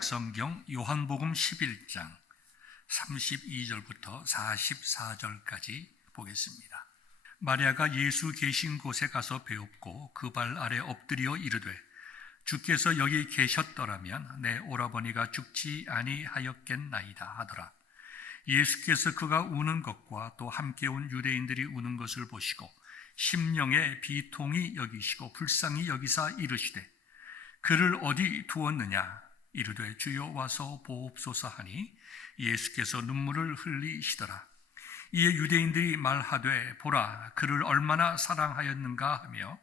신약성경 요한복음 11장 32절부터 44절까지 보겠습니다. 마리아가 예수 계신 곳에 가서 배웁고 그 발 아래 엎드려 이르되 주께서 여기 계셨더라면 내 오라버니가 죽지 아니하였겠나이다 하더라. 예수께서 그가 우는 것과 또 함께 온 유대인들이 우는 것을 보시고 심령에 비통히 여기시고 불쌍히 여기사 이르시되 그를 어디 두었느냐 이르되 주여 와서 보옵소서 하니 예수께서 눈물을 흘리시더라. 이에 유대인들이 말하되 보라 그를 얼마나 사랑하였는가 하며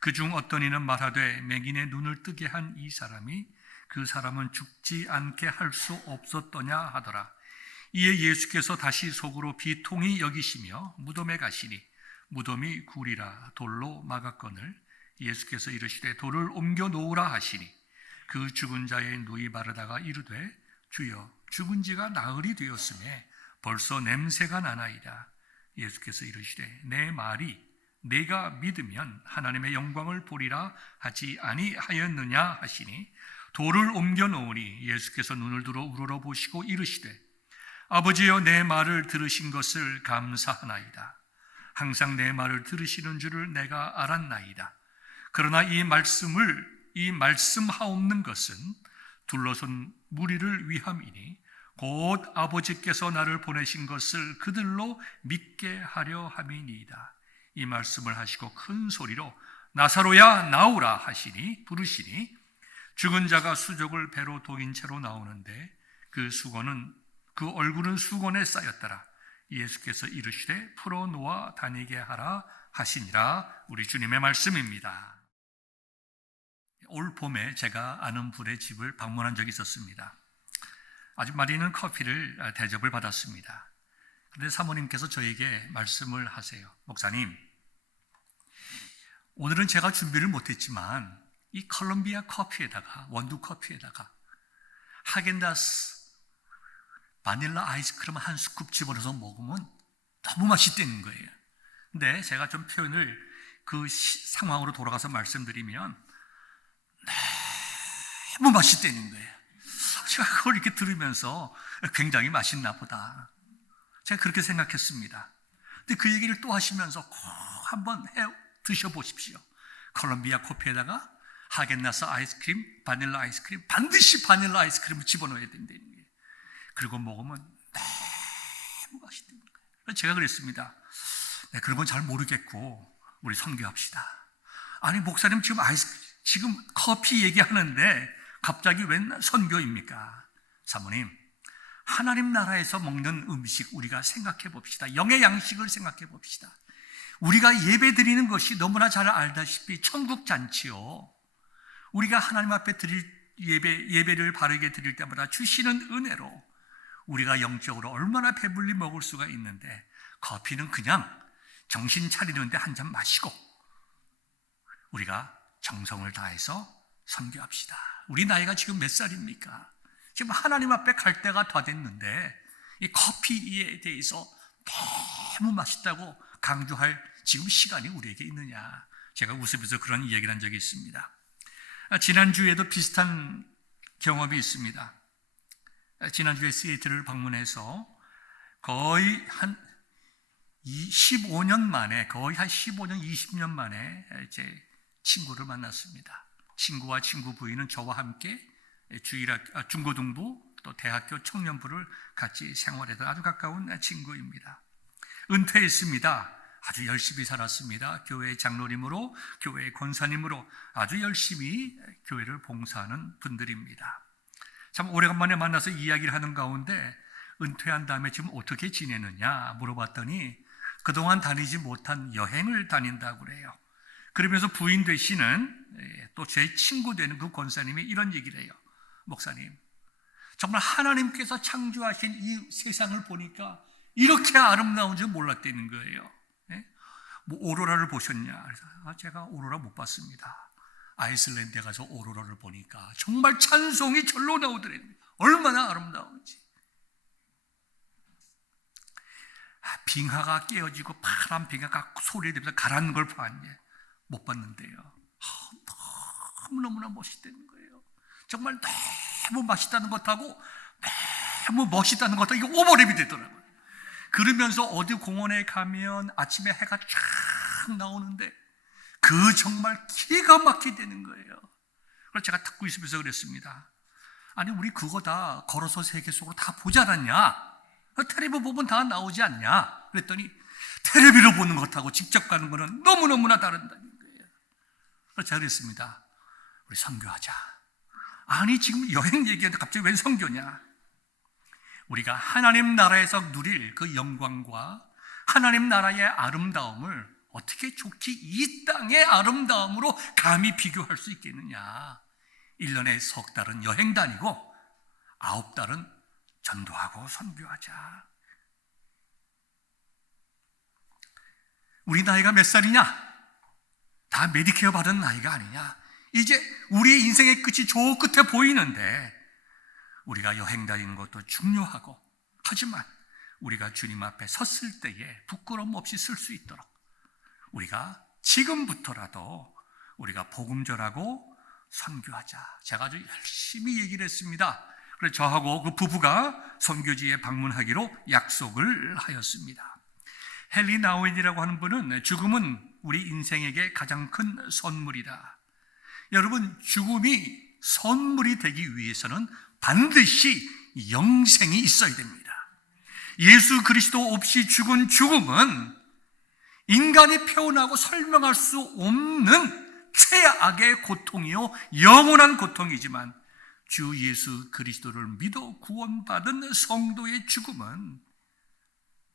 그중 어떤 이는 말하되 맹인의 눈을 뜨게 한 이 사람이 그 사람은 죽지 않게 할 수 없었더냐 하더라. 이에 예수께서 다시 속으로 비통히 여기시며 무덤에 가시니 무덤이 굴이라 돌로 막았거늘 예수께서 이르시되 돌을 옮겨 놓으라 하시니 그 죽은 자의 누이 바르다가 이르되 주여 죽은 지가 나흘이 되었음에 벌써 냄새가 나나이다. 예수께서 이르시되 내 말이 내가 믿으면 하나님의 영광을 보리라 하지 아니하였느냐 하시니 돌을 옮겨 놓으니 예수께서 눈을 들어 우러러 보시고 이르시되 아버지여 내 말을 들으신 것을 감사하나이다. 항상 내 말을 들으시는 줄을 내가 알았나이다. 그러나 이 말씀하옵는 것은 둘러선 무리를 위함이니 곧 아버지께서 나를 보내신 것을 그들로 믿게 하려 함이니이다. 이 말씀을 하시고 큰 소리로 나사로야 나오라 하시니 부르시니 죽은 자가 수족을 배로 동인 채로 나오는데 그 얼굴은 수건에 쌓였더라. 예수께서 이르시되 풀어놓아 다니게 하라 하시니라. 우리 주님의 말씀입니다. 올 봄에 제가 아는 분의 집을 방문한 적이 있었습니다. 아주 맛있는 커피를 대접을 받았습니다. 그런데 사모님께서 저에게 말씀을 하세요. 목사님, 오늘은 제가 준비를 못했지만 이 콜롬비아 커피에다가 원두 커피에다가 하겐다스 바닐라 아이스크림 한 스쿱 집어넣어서 먹으면 너무 맛있다는 거예요. 근데 제가 좀 표현을 그 상황으로 돌아가서 말씀드리면 너무 맛있다는 거예요. 제가 그걸 이렇게 들으면서 굉장히 맛있나 보다. 제가 그렇게 생각했습니다. 근데 그 얘기를 또 하시면서 꼭 한번 드셔보십시오. 콜롬비아 커피에다가 하겐다스 아이스크림, 바닐라 아이스크림, 반드시 바닐라 아이스크림을 집어넣어야 된다는 거예요. 그리고 먹으면 너무 맛있다는 거예요. 제가 그랬습니다. 네, 그런 건 잘 모르겠고 우리 선교합시다. 아니 목사님 지금 커피 얘기하는데 갑자기 웬 선교입니까? 사모님, 하나님 나라에서 먹는 음식 우리가 생각해 봅시다. 영의 양식을 생각해 봅시다. 우리가 예배 드리는 것이 너무나 잘 알다시피 천국 잔치요. 우리가 하나님 앞에 드릴 예배를 바르게 드릴 때마다 주시는 은혜로 우리가 영적으로 얼마나 배불리 먹을 수가 있는데 커피는 그냥 정신 차리는데 한 잔 마시고 우리가 정성을 다해서 선교합시다. 우리 나이가 지금 몇 살입니까? 지금 하나님 앞에 갈 때가 다 됐는데 이 커피에 대해서 너무 맛있다고 강조할 지금 시간이 우리에게 있느냐. 제가 웃으면서 그런 이야기를 한 적이 있습니다. 지난주에도 비슷한 경험이 있습니다. 지난주에 시애틀을 방문해서 거의 한 15년 만에, 거의 한 15년, 20년 만에 제 친구를 만났습니다. 친구와 친구 부인은 저와 함께 중고등부 또 대학교 청년부를 같이 생활했던 아주 가까운 친구입니다. 은퇴했습니다. 아주 열심히 살았습니다. 교회 장로님으로, 교회 권사님으로 아주 열심히 교회를 봉사하는 분들입니다. 참 오래간만에 만나서 이야기를 하는 가운데 은퇴한 다음에 지금 어떻게 지내느냐 물어봤더니 그동안 다니지 못한 여행을 다닌다고 그래요. 그러면서 부인 되시는 또 제 친구 되는 그 권사님이 이런 얘기를 해요. 목사님, 정말 하나님께서 창조하신 이 세상을 보니까 이렇게 아름다운 줄 몰랐다는 거예요. 뭐 오로라를 보셨냐? 그래서 제가 오로라 못 봤습니다. 아이슬란드에 가서 오로라를 보니까 정말 찬송이 절로 나오더래요. 얼마나 아름다운지. 빙하가 깨어지고 파란 빙하가 소리내면서 가라앉는 걸 못 봤는데요. 너무너무나 멋있다는 거예요. 정말 너무 맛있다는 것하고 너무 멋있다는 것하고 이게 오버랩이 되더라고요. 그러면서 어디 공원에 가면 아침에 해가 쫙 나오는데 그 정말 기가 막히게 되는 거예요. 그래서 제가 듣고 있으면서 그랬습니다. 아니 우리 그거 다 걸어서 세계 속으로 다 보지 않았냐? 텔레비 보면 다 나오지 않냐? 그랬더니 텔레비로 보는 것하고 직접 가는 거는 너무너무나 다른다는 거예요. 그래서 제가 그랬습니다. 우리 선교하자. 아니 지금 여행 얘기하는데 갑자기 웬 선교냐? 우리가 하나님 나라에서 누릴 그 영광과 하나님 나라의 아름다움을 어떻게 좋게 이 땅의 아름다움으로 감히 비교할 수 있겠느냐? 1년에 석 달은 여행 다니고 9달은 전도하고 선교하자. 우리 나이가 몇 살이냐? 다 메디케어 받은 나이가 아니냐? 이제 우리의 인생의 끝이 저 끝에 보이는데 우리가 여행 다니는 것도 중요하고, 하지만 우리가 주님 앞에 섰을 때에 부끄러움 없이 쓸 수 있도록 우리가 지금부터라도 우리가 복음 전하고 선교하자. 제가 아주 열심히 얘기를 했습니다. 그래서 저하고 그 부부가 선교지에 방문하기로 약속을 하였습니다. 헨리 나우엔이라고 하는 분은 죽음은 우리 인생에게 가장 큰 선물이다. 여러분, 죽음이 선물이 되기 위해서는 반드시 영생이 있어야 됩니다. 예수 그리스도 없이 죽은 죽음은 인간이 표현하고 설명할 수 없는 최악의 고통이요 영원한 고통이지만 주 예수 그리스도를 믿어 구원받은 성도의 죽음은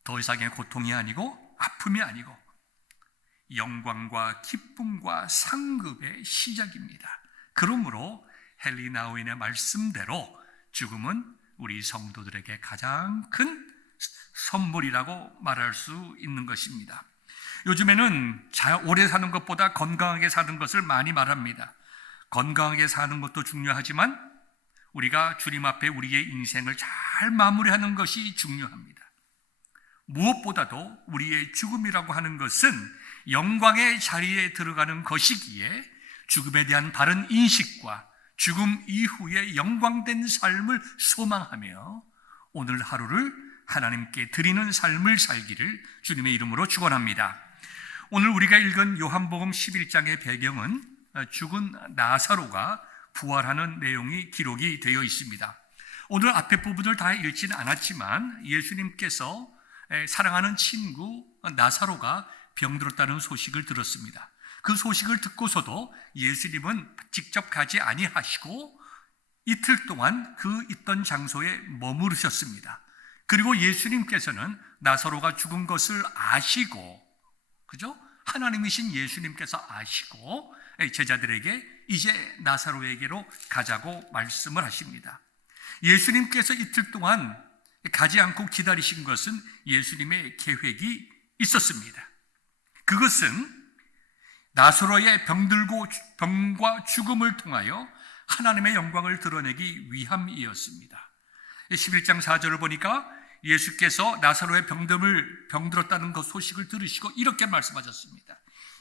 더 이상의 고통이 아니고 아픔이 아니고 영광과 기쁨과 상급의 시작입니다. 그러므로 헨리 나우엔의 말씀대로 죽음은 우리 성도들에게 가장 큰 선물이라고 말할 수 있는 것입니다. 요즘에는 오래 사는 것보다 건강하게 사는 것을 많이 말합니다. 건강하게 사는 것도 중요하지만 우리가 주님 앞에 우리의 인생을 잘 마무리하는 것이 중요합니다. 무엇보다도 우리의 죽음이라고 하는 것은 영광의 자리에 들어가는 것이기에 죽음에 대한 바른 인식과 죽음 이후의 영광된 삶을 소망하며 오늘 하루를 하나님께 드리는 삶을 살기를 주님의 이름으로 축원합니다. 오늘 우리가 읽은 요한복음 11장의 배경은 죽은 나사로가 부활하는 내용이 기록이 되어 있습니다. 오늘 앞에 부분을 다 읽지는 않았지만 예수님께서 사랑하는 친구 나사로가 병들었다는 소식을 들었습니다. 그 소식을 듣고서도 예수님은 직접 가지 아니하시고 이틀 동안 그 있던 장소에 머무르셨습니다. 그리고 예수님께서는 나사로가 죽은 것을 아시고, 그죠? 하나님이신 예수님께서 아시고 제자들에게 이제 나사로에게로 가자고 말씀을 하십니다. 예수님께서 이틀 동안 가지 않고 기다리신 것은 예수님의 계획이 있었습니다. 그것은 나사로의 병과 죽음을 통하여 하나님의 영광을 드러내기 위함이었습니다. 11장 4절을 보니까 예수께서 나사로의 병들었다는 그 소식을 들으시고 이렇게 말씀하셨습니다.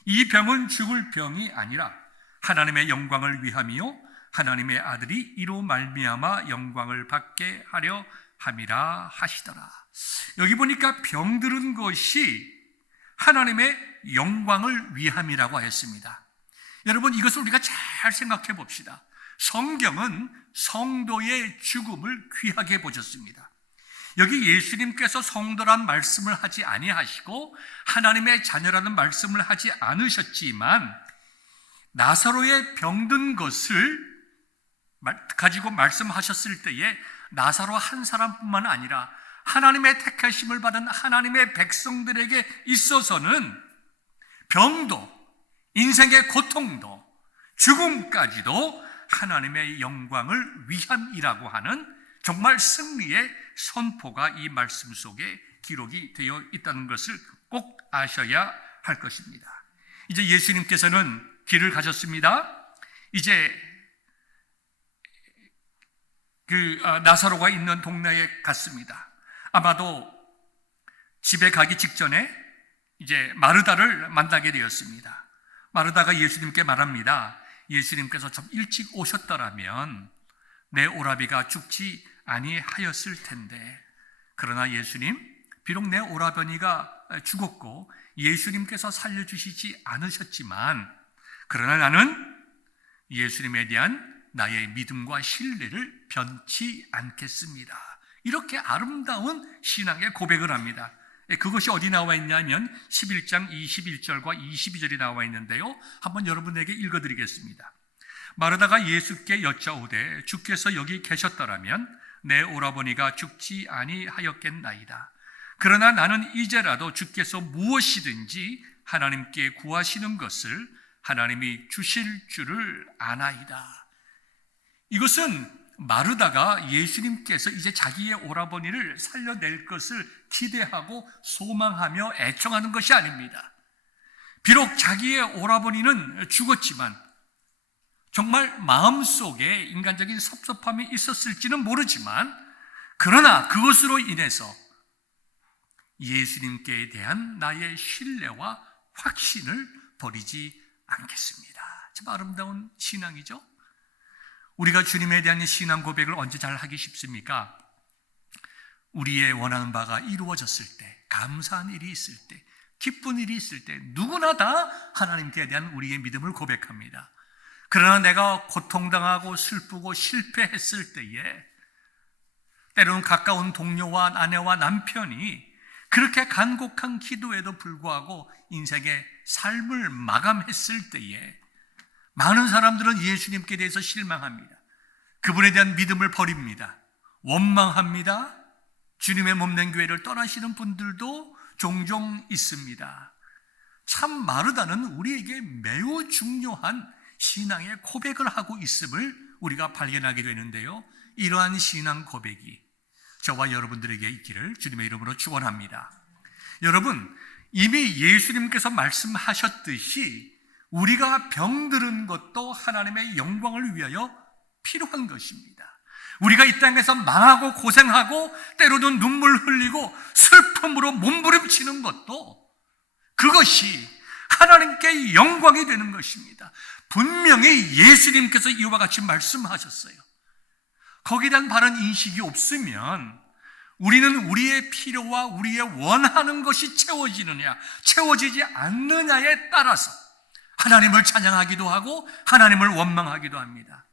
이 병은 죽을 병이 아니라 하나님의 영광을 위함이요 하나님의 아들이 이로 말미암아 영광을 받게 하려 함이라 하시더라. 여기 보니까 병들은 것이 하나님의 영광을 위함이라고 하였습니다. 여러분, 이것을 우리가 잘 생각해 봅시다. 성경은 성도의 죽음을 귀하게 보셨습니다. 여기 예수님께서 성도란 말씀을 하지 아니하시고 하나님의 자녀라는 말씀을 하지 않으셨지만 나사로의 병든 것을 가지고 말씀하셨을 때에 나사로 한 사람뿐만 아니라 하나님의 택하심을 받은 하나님의 백성들에게 있어서는 병도, 인생의 고통도, 죽음까지도 하나님의 영광을 위함이라고 하는 정말 승리의 선포가 이 말씀 속에 기록이 되어 있다는 것을 꼭 아셔야 할 것입니다. 이제 예수님께서는 길을 가셨습니다. 이제 나사로가 있는 동네에 갔습니다. 아마도 집에 가기 직전에 이제 마르다를 만나게 되었습니다. 마르다가 예수님께 말합니다. 예수님께서 좀 일찍 오셨더라면 내 오라비가 죽지 아니하였을 텐데. 그러나 예수님, 비록 내 오라버니가 죽었고 예수님께서 살려주시지 않으셨지만, 그러나 나는 예수님에 대한 나의 믿음과 신뢰를 변치 않겠습니다. 이렇게 아름다운 신앙의 고백을 합니다. 그것이 어디 나와 있냐면 11장 21절과 22절이 나와 있는데요, 한번 여러분에게 읽어드리겠습니다. 마르다가 예수께 여짜오되 주께서 여기 계셨더라면 내 오라버니가 죽지 아니하였겠나이다. 그러나 나는 이제라도 주께서 무엇이든지 하나님께 구하시는 것을 하나님이 주실 줄을 아나이다. 이것은 마르다가 예수님께서 이제 자기의 오라버니를 살려낼 것을 기대하고 소망하며 애청하는 것이 아닙니다. 비록 자기의 오라버니는 죽었지만 정말 마음속에 인간적인 섭섭함이 있었을지는 모르지만, 그러나 그것으로 인해서 예수님께 대한 나의 신뢰와 확신을 버리지 않겠습니다. 참 아름다운 신앙이죠. 우리가 주님에 대한 신앙 고백을 언제 잘 하기 쉽습니까? 우리의 원하는 바가 이루어졌을 때, 감사한 일이 있을 때, 기쁜 일이 있을 때 누구나 다 하나님께 대한 우리의 믿음을 고백합니다. 그러나 내가 고통당하고 슬프고 실패했을 때에, 때로는 가까운 동료와 아내와 남편이 그렇게 간곡한 기도에도 불구하고 인생의 삶을 마감했을 때에 많은 사람들은 예수님께 대해서 실망합니다. 그분에 대한 믿음을 버립니다. 원망합니다. 주님의 몸된 교회를 떠나시는 분들도 종종 있습니다. 참 마르다는 우리에게 매우 중요한 신앙의 고백을 하고 있음을 우리가 발견하게 되는데요, 이러한 신앙 고백이 저와 여러분들에게 있기를 주님의 이름으로 축원합니다. 여러분, 이미 예수님께서 말씀하셨듯이 우리가 병들은 것도 하나님의 영광을 위하여 필요한 것입니다. 우리가 이 땅에서 망하고 고생하고 때로는 눈물 흘리고 슬픔으로 몸부림치는 것도 그것이 하나님께 영광이 되는 것입니다. 분명히 예수님께서 이와 같이 말씀하셨어요. 거기에 대한 바른 인식이 없으면 우리는 우리의 필요와 우리의 원하는 것이 채워지느냐 채워지지 않느냐에 따라서 하나님을 찬양하기도 하고 하나님을 원망하기도 합니다.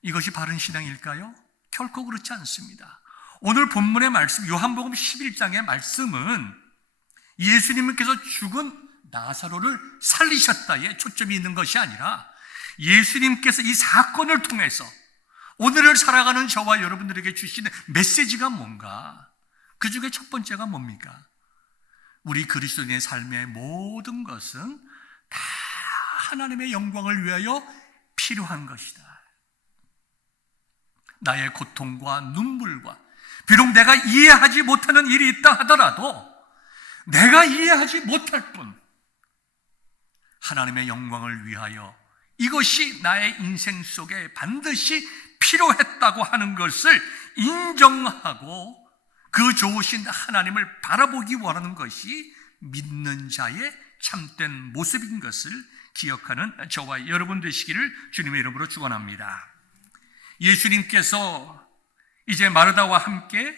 이것이 바른 신앙일까요? 결코 그렇지 않습니다. 오늘 본문의 말씀, 요한복음 11장의 말씀은 예수님께서 죽은 나사로를 살리셨다에 초점이 있는 것이 아니라 예수님께서 이 사건을 통해서 오늘을 살아가는 저와 여러분들에게 주시는 메시지가 뭔가, 그 중에 첫 번째가 뭡니까? 우리 그리스도인의 삶의 모든 것은 다 하나님의 영광을 위하여 필요한 것이다. 나의 고통과 눈물과, 비록 내가 이해하지 못하는 일이 있다 하더라도 내가 이해하지 못할 뿐 하나님의 영광을 위하여 이것이 나의 인생 속에 반드시 필요했다고 하는 것을 인정하고 그 좋으신 하나님을 바라보기 원하는 것이 믿는 자의 참된 모습인 것을 기억하는 저와 여러분 되시기를 주님의 이름으로 축원합니다. 예수님께서 이제 마르다와 함께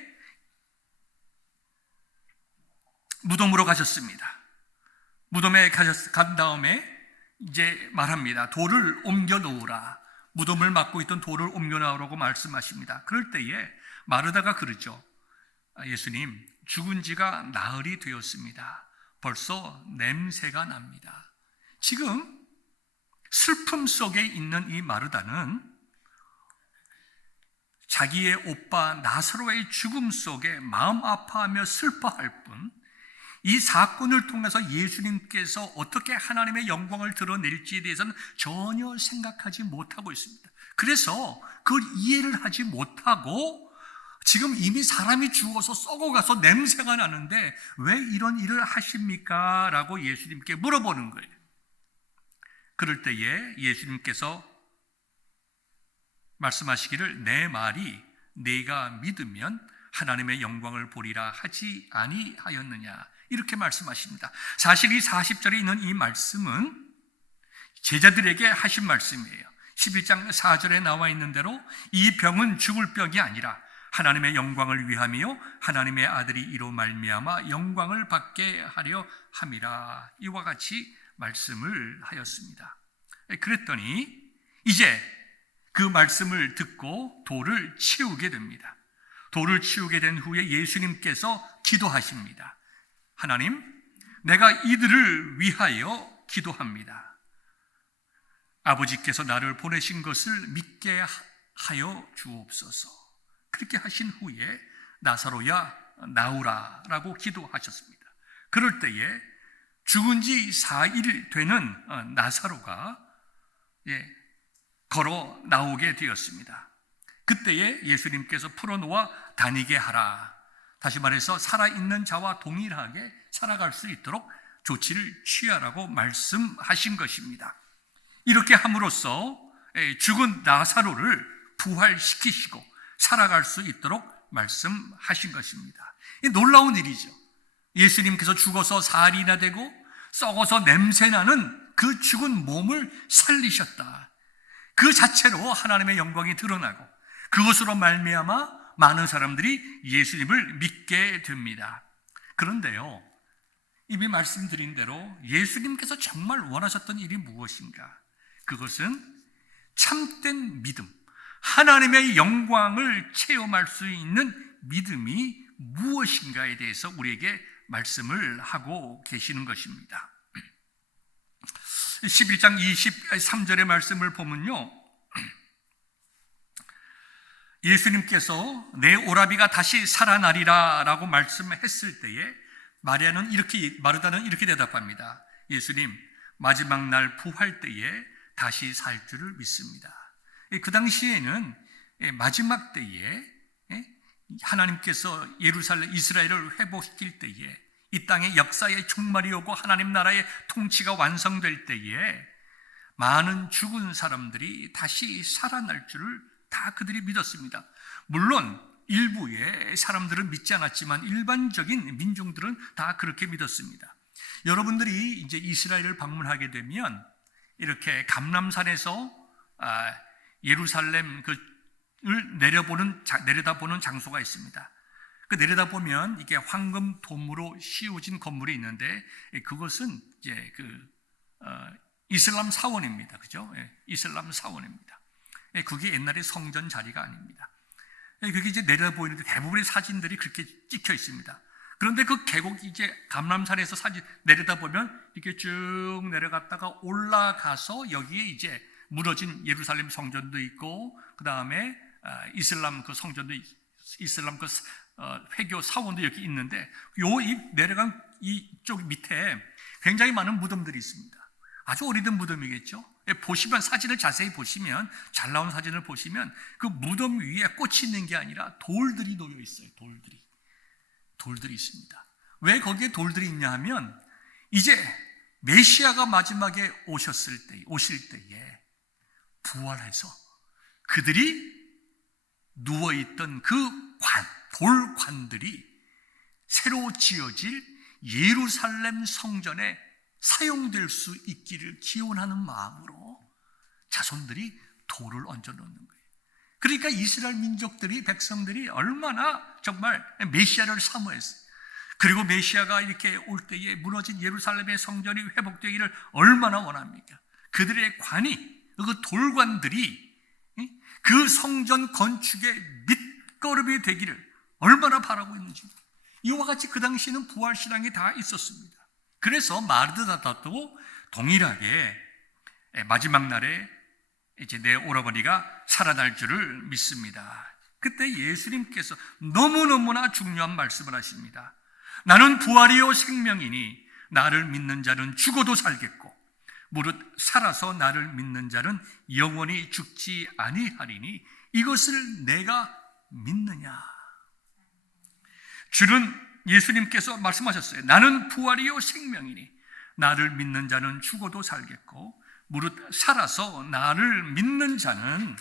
무덤으로 가셨습니다. 무덤에 간 다음에 이제 말합니다. 돌을 옮겨 놓으라. 무덤을 막고 있던 돌을 옮겨 놓으라고 말씀하십니다. 그럴 때에 마르다가 그러죠. 예수님, 죽은 지가 나흘이 되었습니다. 벌써 냄새가 납니다. 지금 슬픔 속에 있는 이 마르다는 자기의 오빠 나사로의 죽음 속에 마음 아파하며 슬퍼할 뿐, 이 사건을 통해서 예수님께서 어떻게 하나님의 영광을 드러낼지에 대해서는 전혀 생각하지 못하고 있습니다. 그래서 그걸 이해를 하지 못하고 지금 이미 사람이 죽어서 썩어가서 냄새가 나는데 왜 이런 일을 하십니까? 라고 예수님께 물어보는 거예요. 그럴 때에 예수님께서 말씀하시기를 내 말이 네가 믿으면 하나님의 영광을 보리라 하지 아니하였느냐, 이렇게 말씀하십니다. 사실 이 40절에 있는 이 말씀은 제자들에게 하신 말씀이에요. 11장 4절에 나와 있는 대로 이 병은 죽을 병이 아니라 하나님의 영광을 위하며 하나님의 아들이 이로 말미암아 영광을 받게 하려 함이라. 이와 같이 말씀을 하였습니다. 그랬더니 이제 그 말씀을 듣고 돌을 치우게 됩니다. 돌을 치우게 된 후에 예수님께서 기도하십니다. 하나님, 내가 이들을 위하여 기도합니다. 아버지께서 나를 보내신 것을 믿게 하여 주옵소서. 그렇게 하신 후에 나사로야 나오라 라고 기도하셨습니다. 그럴 때에 죽은 지 4일 되는 나사로가 걸어 나오게 되었습니다. 그때에 예수님께서 풀어놓아 다니게 하라. 다시 말해서 살아있는 자와 동일하게 살아갈 수 있도록 조치를 취하라고 말씀하신 것입니다. 이렇게 함으로써 죽은 나사로를 부활시키시고 살아갈 수 있도록 말씀하신 것입니다. 놀라운 일이죠. 예수님께서 죽어서 사흘이나 되고 썩어서 냄새나는 그 죽은 몸을 살리셨다. 그 자체로 하나님의 영광이 드러나고 그것으로 말미암아 많은 사람들이 예수님을 믿게 됩니다. 그런데요, 이미 말씀드린 대로 예수님께서 정말 원하셨던 일이 무엇인가? 그것은 참된 믿음, 하나님의 영광을 체험할 수 있는 믿음이 무엇인가에 대해서 우리에게 말씀을 하고 계시는 것입니다. 11장 23절의 말씀을 보면요, 예수님께서 내 오라비가 다시 살아나리라 라고 말씀했을 때에 마르다는 이렇게 대답합니다. 예수님, 마지막 날 부활 때에 다시 살 줄을 믿습니다. 그 당시에는 마지막 때에 하나님께서 이스라엘을 회복시킬 때에 이 땅에 역사의 종말이 오고 하나님 나라의 통치가 완성될 때에 많은 죽은 사람들이 다시 살아날 줄을 다 그들이 믿었습니다. 물론 일부의 사람들은 믿지 않았지만 일반적인 민중들은 다 그렇게 믿었습니다. 여러분들이 이제 이스라엘을 방문하게 되면 이렇게 감람산에서 예루살렘을 내려다보는 장소가 있습니다. 그 내려다보면 이게 황금 도무로 씌워진 건물이 있는데 그것은 이제 이슬람 사원입니다. 그죠? 이슬람 사원입니다. 그게 옛날에 성전 자리가 아닙니다. 그게 이제 내려보이는데 대부분의 사진들이 그렇게 찍혀 있습니다. 그런데 그 계곡 이제 감람산에서 사진 내려다보면 이렇게 쭉 내려갔다가 올라가서 여기에 이제 무너진 예루살렘 성전도 있고 그 다음에 이슬람 그 성전도 이슬람 그 회교 사원도 여기 있는데 내려간 이쪽 밑에 굉장히 많은 무덤들이 있습니다. 아주 오래된 무덤이겠죠. 보시면 사진을 자세히 보시면 잘 나온 사진을 보시면 그 무덤 위에 꽃이 있는 게 아니라 돌들이 놓여 있어요. 돌들이 있습니다. 왜 거기에 돌들이 있냐 하면 이제 메시아가 마지막에 오실 때에 부활해서 그들이 누워있던 그 돌관들이 새로 지어질 예루살렘 성전에 사용될 수 있기를 기원하는 마음으로 자손들이 돌을 얹어 놓는 거예요. 그러니까 이스라엘 백성들이 얼마나 정말 메시아를 사모했어요. 그리고 메시아가 이렇게 올 때에 무너진 예루살렘의 성전이 회복되기를 얼마나 원합니까? 그들의 그 돌관들이 그 성전 건축의 밑거름이 되기를 얼마나 바라고 있는지. 이와 같이 그 당시에는 부활신앙이 다 있었습니다. 그래서 마르다도 동일하게 마지막 날에 이제 내 오라버니가 살아날 줄을 믿습니다. 그때 예수님께서 너무너무나 중요한 말씀을 하십니다. 나는 부활이요 생명이니 나를 믿는 자는 죽어도 살겠고 무릇 살아서 나를 믿는 자는 영원히 죽지 아니하리니 이것을 내가 믿느냐. 예수님께서 말씀하셨어요. 나는 부활이요 생명이니 나를 믿는 자는 죽어도 살겠고 무릇 살아서 나를 믿는 자는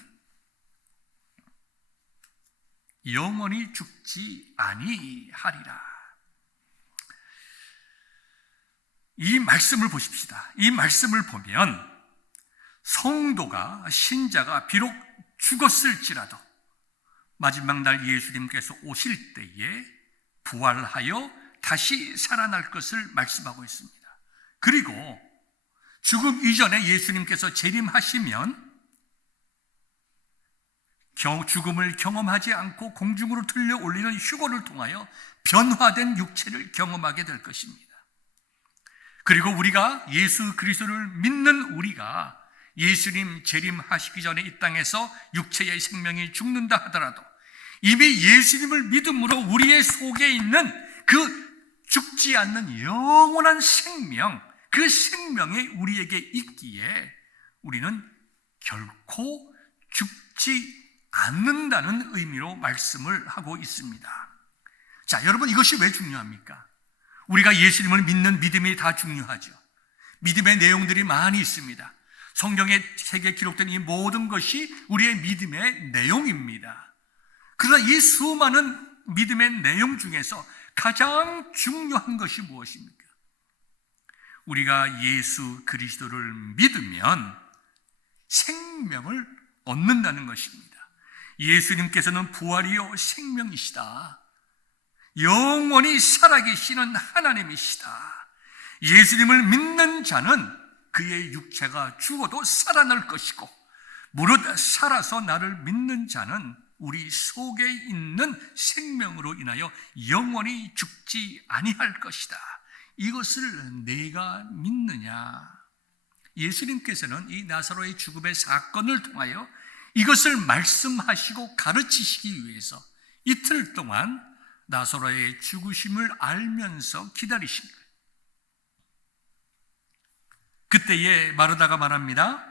영원히 죽지 아니하리라. 이 말씀을 보십시다. 이 말씀을 보면 성도가, 신자가 비록 죽었을지라도 마지막 날 예수님께서 오실 때에 부활하여 다시 살아날 것을 말씀하고 있습니다. 그리고 죽음 이전에 예수님께서 재림하시면 죽음을 경험하지 않고 공중으로 들려 올리는 휴거를 통하여 변화된 육체를 경험하게 될 것입니다. 그리고 우리가 예수 그리스도를 믿는 우리가 예수님 재림하시기 전에 이 땅에서 육체의 생명이 죽는다 하더라도 이미 예수님을 믿음으로 우리의 속에 있는 그 죽지 않는 영원한 생명, 그 생명이 우리에게 있기에 우리는 결코 죽지 않는다는 의미로 말씀을 하고 있습니다. 자, 여러분, 이것이 왜 중요합니까? 우리가 예수님을 믿는 믿음이 다 중요하죠. 믿음의 내용들이 많이 있습니다. 성경에 책에 기록된 이 모든 것이 우리의 믿음의 내용입니다. 그러나 이 수많은 믿음의 내용 중에서 가장 중요한 것이 무엇입니까? 우리가 예수 그리스도를 믿으면 생명을 얻는다는 것입니다. 예수님께서는 부활이요 생명이시다. 영원히 살아계시는 하나님이시다. 예수님을 믿는 자는 그의 육체가 죽어도 살아날 것이고 무릇 살아서 나를 믿는 자는 우리 속에 있는 생명으로 인하여 영원히 죽지 아니할 것이다. 이것을 내가 믿느냐? 예수님께서는 이 나사로의 죽음의 사건을 통하여 이것을 말씀하시고 가르치시기 위해서 이틀 동안 나사로의 죽으심을 알면서 기다리신 거예요. 그때에 마르다가 말합니다.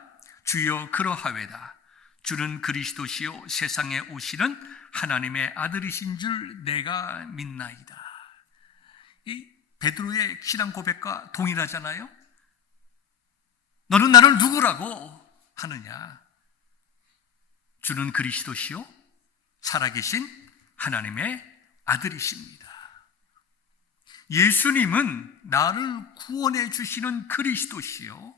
주여 그러하외다. 주는 그리스도시요 세상에 오시는 하나님의 아들이신 줄 내가 믿나이다. 이 베드로의 신앙 고백과 동일하잖아요. 너는 나를 누구라고 하느냐? 주는 그리스도시요 살아계신 하나님의 아들이십니다. 예수님은 나를 구원해 주시는 그리스도시요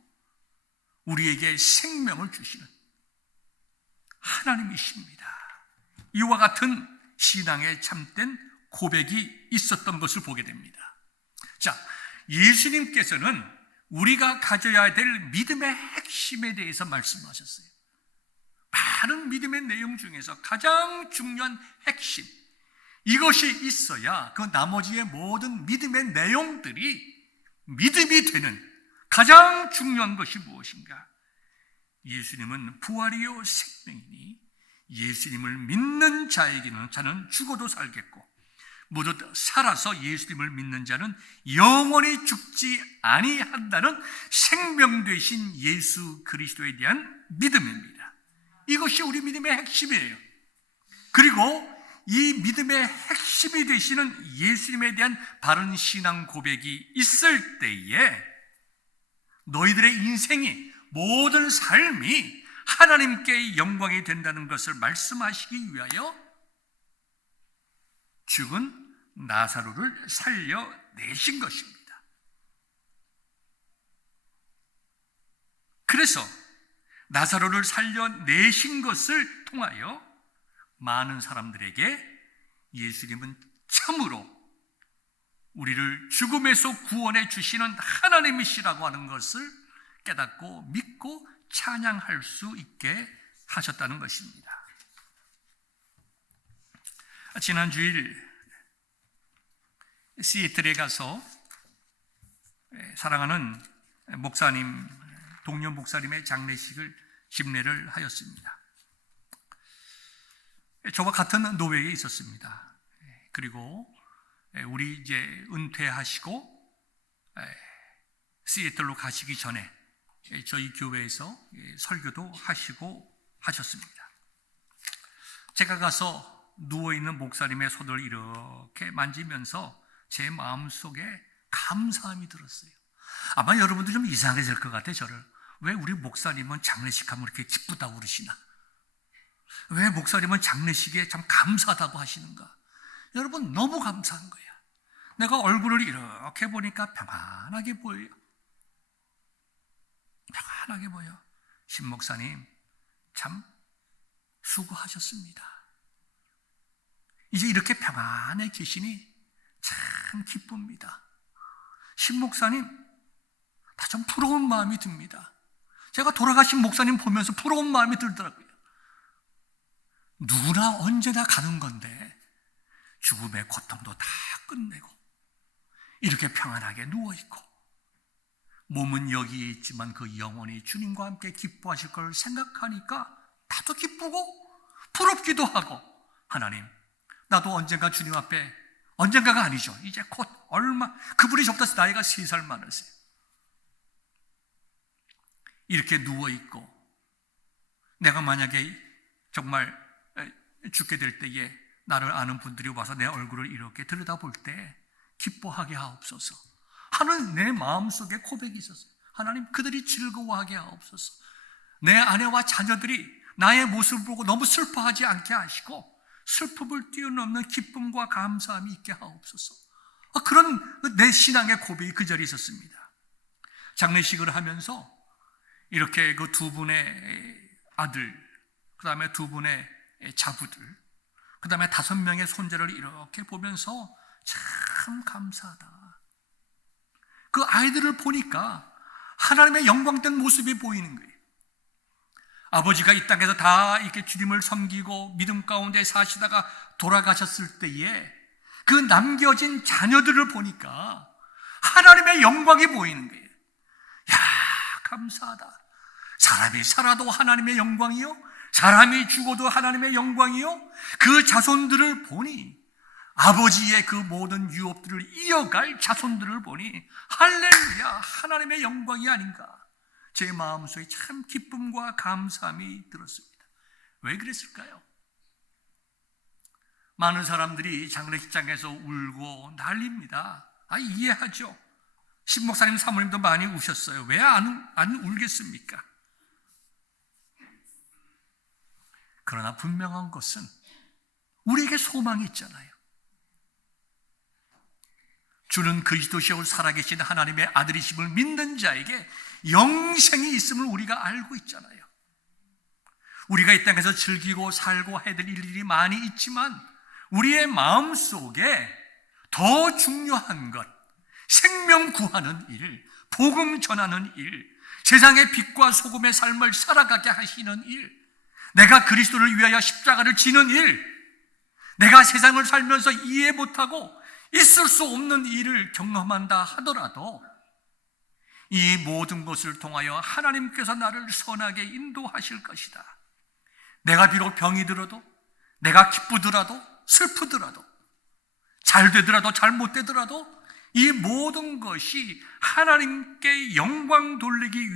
우리에게 생명을 주시는 하나님이십니다. 이와 같은 신앙의 참된 고백이 있었던 것을 보게 됩니다. 자, 예수님께서는 우리가 가져야 될 믿음의 핵심에 대해서 말씀하셨어요. 많은 믿음의 내용 중에서 가장 중요한 핵심, 이것이 있어야 그 나머지의 모든 믿음의 내용들이 믿음이 되는 가장 중요한 것이 무엇인가? 예수님은 부활이요 생명이니 예수님을 믿는 자에게는 자는 죽어도 살겠고 무릇 살아서 예수님을 믿는 자는 영원히 죽지 아니한다는 생명 되신 예수 그리스도에 대한 믿음입니다. 이것이 우리 믿음의 핵심이에요. 그리고 이 믿음의 핵심이 되시는 예수님에 대한 바른 신앙 고백이 있을 때에 너희들의 인생이 모든 삶이 하나님께 영광이 된다는 것을 말씀하시기 위하여 죽은 나사로를 살려내신 것입니다. 그래서 나사로를 살려내신 것을 통하여 많은 사람들에게 예수님은 참으로 우리를 죽음에서 구원해 주시는 하나님이시라고 하는 것을 깨닫고 믿고 찬양할 수 있게 하셨다는 것입니다. 지난 주일 시애틀에 가서 사랑하는 목사님, 동료 목사님의 장례식을 집례를 하였습니다. 저와 같은 노회에 있었습니다. 그리고 우리 이제 은퇴하시고 시애틀로 가시기 전에 저희 교회에서 설교도 하시고 하셨습니다. 제가 가서 누워있는 목사님의 손을 이렇게 만지면서 제 마음속에 감사함이 들었어요. 아마 여러분들 좀 이상해질 것 같아요. 저를 왜 우리 목사님은 장례식하면 이렇게 기쁘다고 그러시나? 왜 목사님은 장례식에 참 감사하다고 하시는가? 여러분 너무 감사한 거야. 내가 얼굴을 이렇게 보니까 평안하게 보여요. 평안하게 보여. 신 목사님 참 수고하셨습니다. 이제 이렇게 평안에 계시니 참 기쁩니다. 신 목사님, 나 좀 부러운 마음이 듭니다. 제가 돌아가신 목사님 보면서 부러운 마음이 들더라고요. 누구나 언제나 가는 건데 죽음의 고통도 다 끝내고 이렇게 평안하게 누워있고 몸은 여기에 있지만 그 영혼이 주님과 함께 기뻐하실 걸 생각하니까 나도 기쁘고 부럽기도 하고, 하나님, 나도 언젠가 주님 앞에, 언젠가가 아니죠, 이제 곧 그분이 접다서 나이가 3살 많으세요. 이렇게 누워있고 내가 만약에 정말 죽게 될 때에 나를 아는 분들이 와서 내 얼굴을 이렇게 들여다볼 때 기뻐하게 하옵소서 하는 내 마음속에 고백이 있었어요. 하나님, 그들이 즐거워하게 하옵소서. 내 아내와 자녀들이 나의 모습을 보고 너무 슬퍼하지 않게 하시고 슬픔을 뛰어넘는 기쁨과 감사함이 있게 하옵소서. 그런 내 신앙의 고백이 그 자리에 있었습니다. 장례식을 하면서 이렇게 그 2분의 아들, 그 다음에 2분의 자부들, 그 다음에 5명의 손자를 이렇게 보면서 참 감사하다. 그 아이들을 보니까 하나님의 영광된 모습이 보이는 거예요. 아버지가 이 땅에서 다 이렇게 주님을 섬기고 믿음 가운데 사시다가 돌아가셨을 때에 그 남겨진 자녀들을 보니까 하나님의 영광이 보이는 거예요. 야, 감사하다. 사람이 살아도 하나님의 영광이요, 사람이 죽어도 하나님의 영광이요. 그 자손들을 보니, 아버지의 그 모든 유업들을 이어갈 자손들을 보니 할렐루야, 하나님의 영광이 아닌가. 제 마음속에 참 기쁨과 감사함이 들었습니다. 왜 그랬을까요? 많은 사람들이 장례식장에서 울고 난립니다. 이해하죠. 신목사님 사모님도 많이 우셨어요. 왜 안 울겠습니까? 그러나 분명한 것은 우리에게 소망이 있잖아요. 주는 그리스도시요 살아계신 하나님의 아들이심을 믿는 자에게 영생이 있음을 우리가 알고 있잖아요. 우리가 이 땅에서 즐기고 살고 해야 될 일들이 많이 있지만 우리의 마음속에 더 중요한 것, 생명 구하는 일, 복음 전하는 일, 세상의 빛과 소금의 삶을 살아가게 하시는 일, 내가 그리스도를 위하여 십자가를 지는 일, 내가 세상을 살면서 이해 못하고 있을 수 없는 일을 경험한다 하더라도 이 모든 것을 통하여 하나님께서 나를 선하게 인도하실 것이다. 내가 비록 병이 들어도, 내가 기쁘더라도 슬프더라도, 잘 되더라도 잘못 되더라도 이 모든 것이 하나님께 영광 돌리기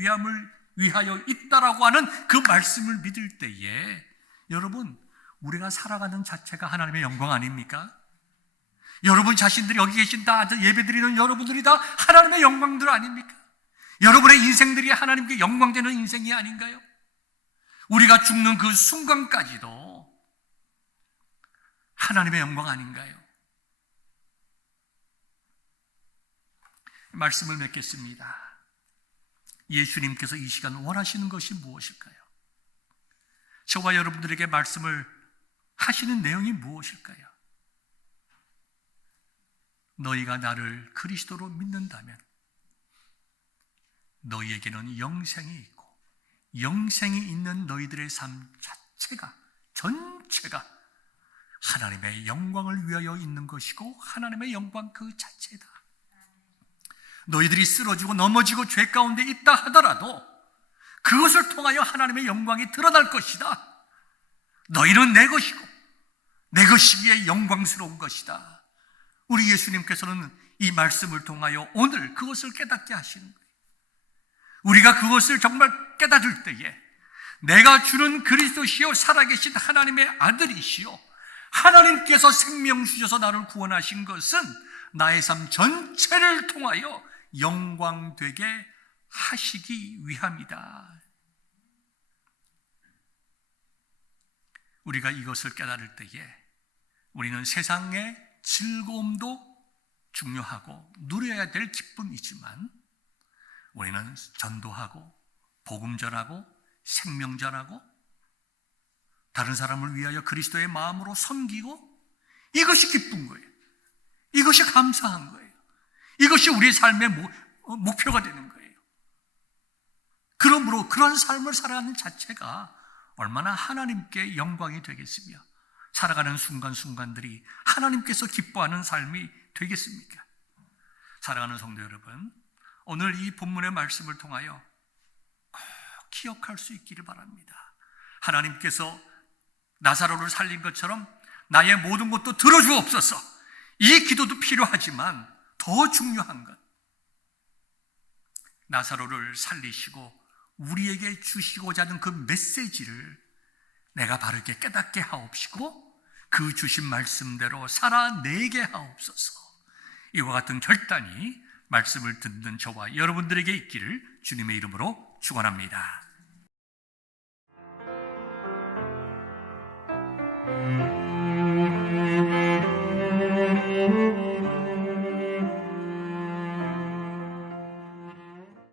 위하여 있다라고 하는 그 말씀을 믿을 때에, 여러분, 우리가 살아가는 자체가 하나님의 영광 아닙니까? 여러분 자신들이 여기 계신 다 예배드리는 여러분들이 다 하나님의 영광들 아닙니까? 여러분의 인생들이 하나님께 영광되는 인생이 아닌가요? 우리가 죽는 그 순간까지도 하나님의 영광 아닌가요? 말씀을 맺겠습니다. 예수님께서 이 시간 원하시는 것이 무엇일까요? 저와 여러분들에게 말씀을 하시는 내용이 무엇일까요? 너희가 나를 그리스도로 믿는다면 너희에게는 영생이 있고 영생이 있는 너희들의 삶 자체가, 전체가 하나님의 영광을 위하여 있는 것이고 하나님의 영광 그 자체다. 너희들이 쓰러지고 넘어지고 죄 가운데 있다 하더라도 그것을 통하여 하나님의 영광이 드러날 것이다. 너희는 내 것이고 내 것이기에 영광스러운 것이다. 우리 예수님께서는 이 말씀을 통하여 오늘 그것을 깨닫게 하시는 거예요. 우리가 그것을 정말 깨달을 때에 내가 주는 그리스도시요 살아계신 하나님의 아들이시요 하나님께서 생명 주셔서 나를 구원하신 것은 나의 삶 전체를 통하여 영광되게 하시기 위함이다. 우리가 이것을 깨달을 때에 우리는 세상의 즐거움도 중요하고 누려야 될 기쁨이지만 우리는 전도하고 복음 전하고 생명자라고 다른 사람을 위하여 그리스도의 마음으로 섬기고, 이것이 기쁜 거예요. 이것이 감사한 거예요. 이것이 우리의 삶의 목표가 되는 거예요. 그러므로 그런 삶을 살아가는 자체가 얼마나 하나님께 영광이 되겠으며 살아가는 순간순간들이 하나님께서 기뻐하는 삶이 되겠습니까? 사랑하는 성도 여러분, 오늘 이 본문의 말씀을 통하여 꼭 기억할 수 있기를 바랍니다. 하나님께서 나사로를 살린 것처럼 나의 모든 것도 들어주옵소서. 이 기도도 필요하지만 더 중요한 것, 나사로를 살리시고 우리에게 주시고자 하는 그 메시지를 내가 바르게 깨닫게 하옵시고 그 주신 말씀대로 살아내게 하옵소서. 이와 같은 결단이 말씀을 듣는 저와 여러분들에게 있기를 주님의 이름으로 축원합니다.